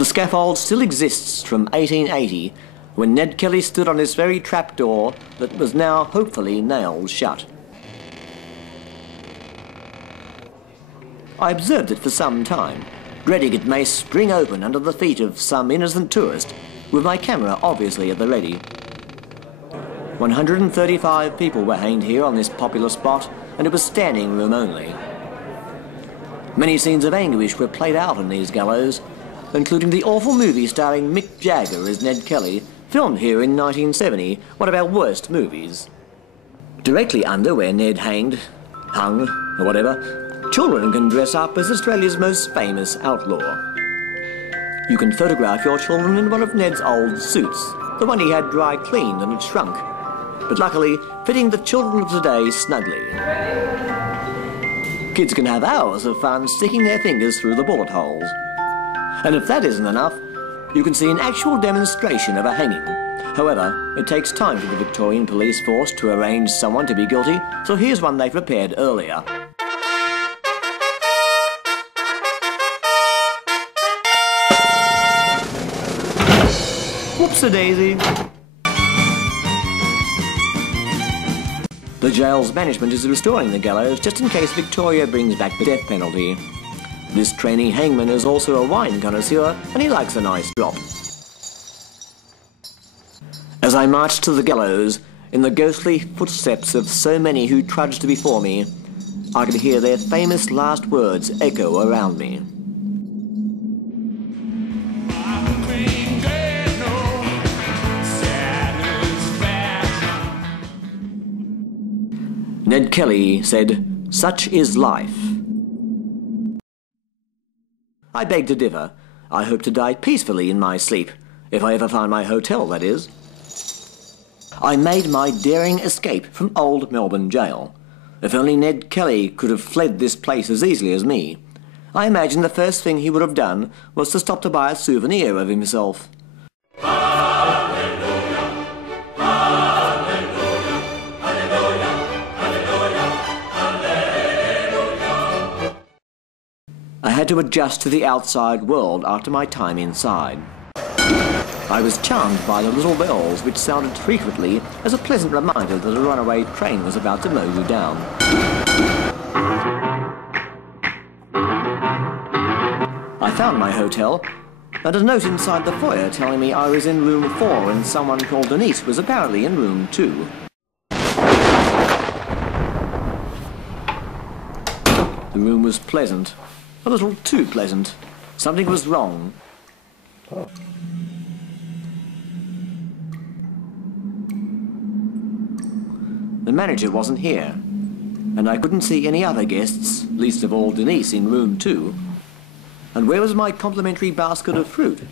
The scaffold still exists from 1880, when Ned Kelly stood on this very trapdoor that was now hopefully nailed shut. I observed it for some time, dreading it may spring open under the feet of some innocent tourist, with my camera obviously at the ready. 135 people were hanged here on this popular spot, and it was standing room only. Many scenes of anguish were played out on these gallows, including the awful movie starring Mick Jagger as Ned Kelly, filmed here in 1970, one of our worst movies. Directly under where Ned hung, or whatever, children can dress up as Australia's most famous outlaw. You can photograph your children in one of Ned's old suits, the one he had dry cleaned and had shrunk, but luckily fitting the children of today snugly. Kids can have hours of fun sticking their fingers through the bullet holes. And if that isn't enough, you can see an actual demonstration of a hanging. However, it takes time for the Victorian police force to arrange someone to be guilty, so here's one they prepared earlier. Whoops-a-daisy. The jail's management is restoring the gallows just in case Victoria brings back the death penalty. This trainee hangman is also a wine connoisseur, and he likes a nice drop. As I marched to the gallows, in the ghostly footsteps of so many who trudged before me, I could hear their famous last words echo around me. Ned Kelly said, "Such is life." I beg to differ. I hope to die peacefully in my sleep, if I ever find my hotel, that is. I made my daring escape from old Melbourne jail. If only Ned Kelly could have fled this place as easily as me. I imagine the first thing he would have done was to stop to buy a souvenir of himself. I had to adjust to the outside world after my time inside. I was charmed by the little bells which sounded frequently as a pleasant reminder that a runaway train was about to mow you down. I found my hotel, and a note inside the foyer telling me I was in room 4 and someone called Denise was apparently in room 2. The room was pleasant. A little too pleasant. Something was wrong. Oh. The manager wasn't here, and I couldn't see any other guests, least of all Denise in room 2. And where was my complimentary basket of fruit?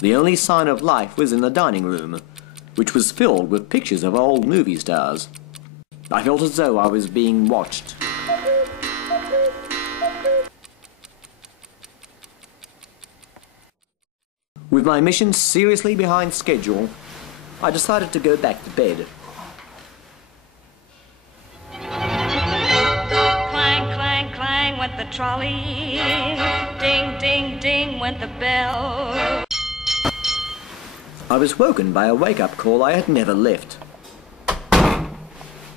The only sign of life was in the dining room, which was filled with pictures of old movie stars. I felt as though I was being watched. With my mission seriously behind schedule, I decided to go back to bed. Clang, clang, clang went the trolley. Ding, ding, ding went the bell. I was woken by a wake-up call I had never left.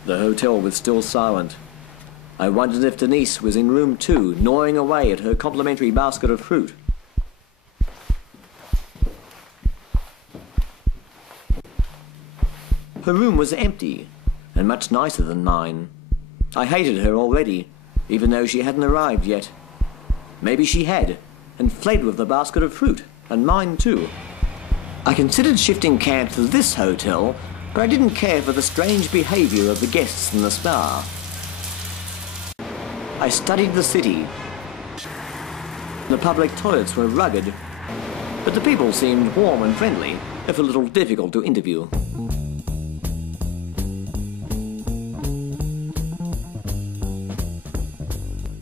The hotel was still silent. I wondered if Denise was in room 2, gnawing away at her complimentary basket of fruit. Her room was empty, and much nicer than mine. I hated her already, even though she hadn't arrived yet. Maybe she had, and fled with the basket of fruit, and mine too. I considered shifting camp to this hotel, but I didn't care for the strange behaviour of the guests in the spa. I studied the city. The public toilets were rugged, but the people seemed warm and friendly, if a little difficult to interview.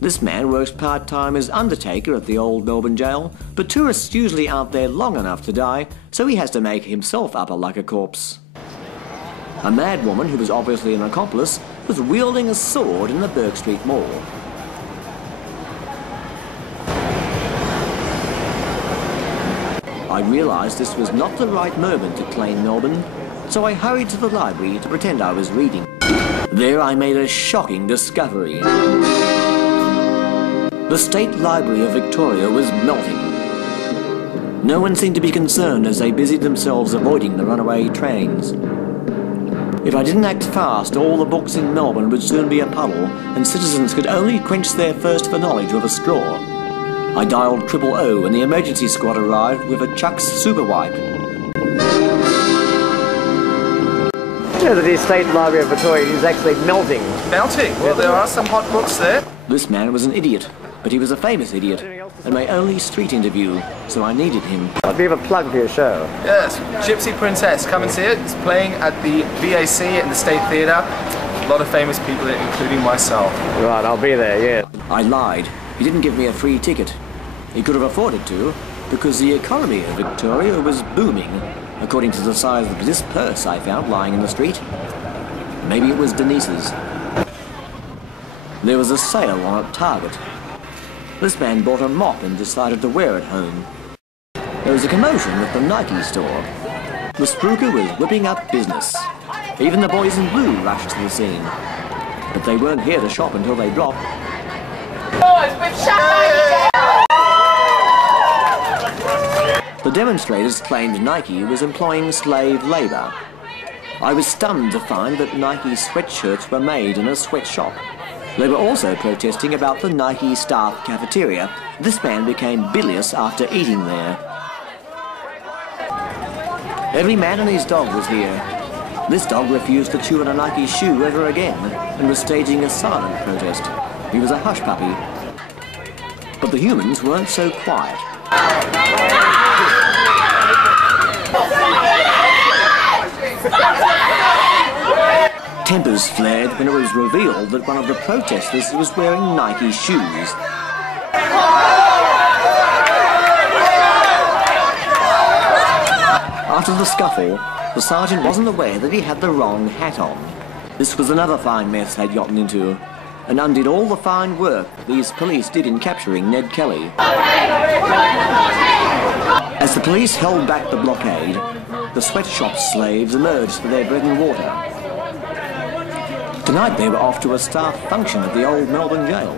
This man works part-time as undertaker at the old Melbourne jail, but tourists usually aren't there long enough to die, so he has to make himself up like a corpse. A mad woman, who was obviously an accomplice, was wielding a sword in the Bourke Street Mall. I realised this was not the right moment to claim Melbourne, so I hurried to the library to pretend I was reading. There I made a shocking discovery. The State Library of Victoria was melting. No one seemed to be concerned as they busied themselves avoiding the runaway trains. If I didn't act fast, all the books in Melbourne would soon be a puddle, and citizens could only quench their thirst for knowledge with a straw. I dialed 000 and the emergency squad arrived with a Chuck's super wipe. You know that the State Library of Victoria is actually melting. Melting? Well, there are some hot books there. This man was an idiot, but he was a famous idiot, and my only street interview, so I needed him. I'd be a plug for your show. Yes, Gypsy Princess, come and see it. It's playing at the VAC in the State Theatre. A lot of famous people in it, including myself. Right, I'll be there, yeah. I lied. He didn't give me a free ticket. He could have afforded to, because the economy of Victoria was booming, according to the size of this purse I found lying in the street. Maybe it was Denise's. There was a sale on at Target. This man bought a mop and decided to wear it home. There was a commotion at the Nike store. The spooker was whipping up business. Even the boys in blue rushed to the scene. But they weren't here to shop until they dropped. Boys, we've shut Nike down! The demonstrators claimed Nike was employing slave labour. I was stunned to find that Nike sweatshirts were made in a sweatshop. They were also protesting about the Nike staff cafeteria. This man became bilious after eating there. Every man and his dog was here. This dog refused to chew on a Nike shoe ever again and was staging a silent protest. He was a hush puppy. But the humans weren't so quiet. Tempers flared when it was revealed that one of the protesters was wearing Nike shoes. After the scuffle, the sergeant wasn't aware that he had the wrong hat on. This was another fine mess they'd gotten into, and undid all the fine work these police did in capturing Ned Kelly. As the police held back the blockade, the sweatshop slaves emerged for their bread and water. Tonight they were off to a staff function at the old Melbourne jail.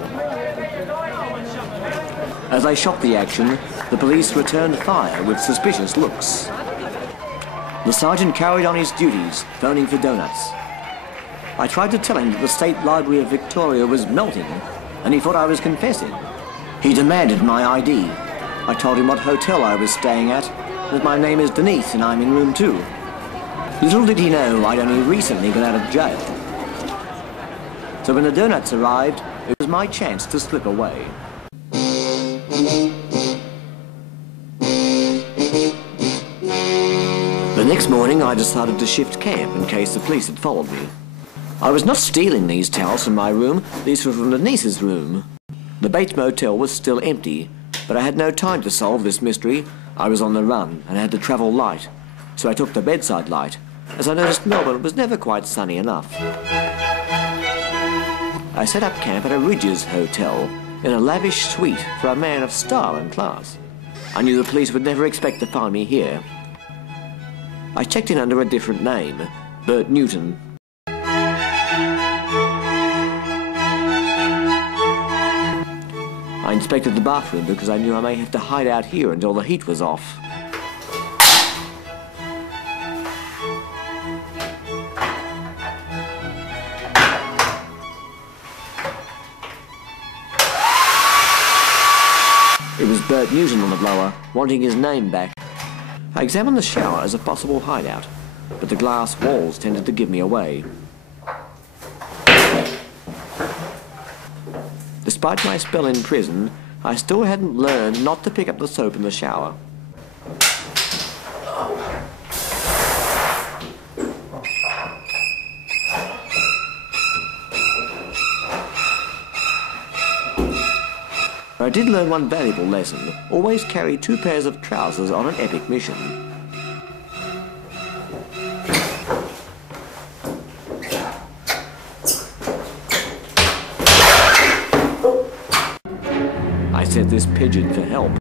As they shot the action, the police returned fire with suspicious looks. The sergeant carried on his duties, phoning for donuts. I tried to tell him that the State Library of Victoria was melting, and he thought I was confessing. He demanded my ID. I told him what hotel I was staying at, that my name is Denise and I'm in room 2. Little did he know I'd only recently got out of jail. So when the donuts arrived, it was my chance to slip away. The next morning I decided to shift camp in case the police had followed me. I was not stealing these towels from my room, these were from Denise's room. The Bates Motel was still empty, but I had no time to solve this mystery. I was on the run and had to travel light, so I took the bedside light, as I noticed Melbourne was never quite sunny enough. I set up camp at a Ridges Hotel in a lavish suite for a man of style and class. I knew the police would never expect to find me here. I checked in under a different name, Bert Newton. I inspected the bathroom because I knew I may have to hide out here until the heat was off. It was Bert Newton on the blower, wanting his name back. I examined the shower as a possible hideout, but the glass walls tended to give me away. Despite my spell in prison, I still hadn't learned not to pick up the soap in the shower. I did learn one valuable lesson. Always carry 2 pairs of trousers on an epic mission. I sent this pigeon for help.